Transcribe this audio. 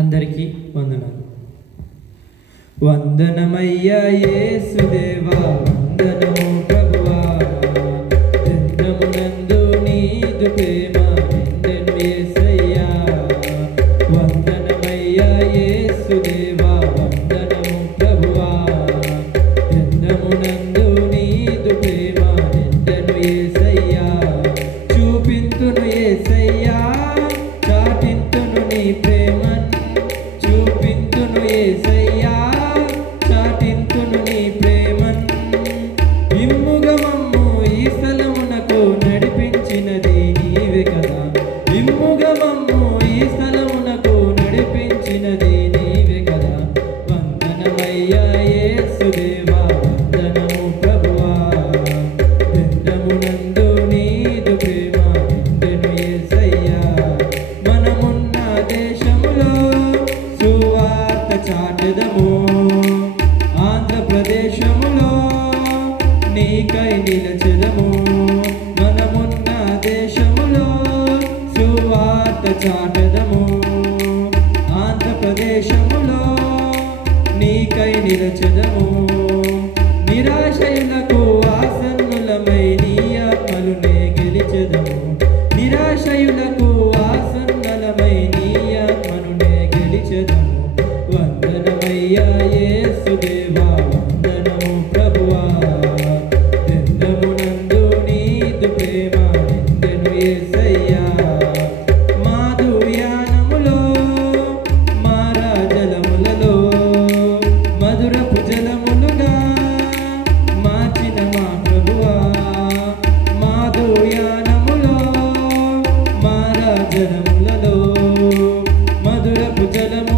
అందరికీ వందనాలు. వందనమయ్యా యేసుదేవా, వందనము ప్రభువా, చంద్రమునందు నీదు ప్రేమ నిండెను యేసయ్యా. వందనమయ్యా యేసుదేవా, వందనము ప్రభువా, చంద్రమునందు నీదు ప్రేమ నిండెను యేసయ్యా. చూపింతును యేసయ్యా, చాటింతును నీ ప్రేమన్, చూపింతును యేసయ్యా, చాటింతును నీ ప్రేమన్. ఇమ్ముగమమ్ము ఈ స్థలమునకు నడిపించినది నీవే కదా, ఇమ్ముగమమ్ము ఈ స్థలమునకు నడిపించినది నీవే కదా. వందనమయ్యా యేసుదేవా, వందనము ప్రభువా, చంద్రమునందు నీదు ప్రేమ నిండెను యేసయ్యా. మనమున్న దేశములో సువార్త చాటెదము, ఆంధ్రప్రదేశములో నీకై నిలచెదము. మనమున్న దేశములో సువార్త చాటెదము, ఆంధ్రప్రదేశములో నీకై నిలచెదము. నిరాశయులకు ఆసన్నులమై నీ ఆత్మలునే గెలిచెదము, నిరాశయులకు ఆసన్నలమై నీ ఆత్మనునే గెలిచెదము. వందనమయ్యా యేసుదేవా, వందనము ప్రభువా, చంద్రమునందు నీదు ప్రేమ నిండెను యేసయ్యా. మాధుర్యానములో మారాజలములలో మధురపు జలములుగా మార్చిన మా ప్రభువా. మాధుర్యానములో మారాజలములలో మధురపు జలము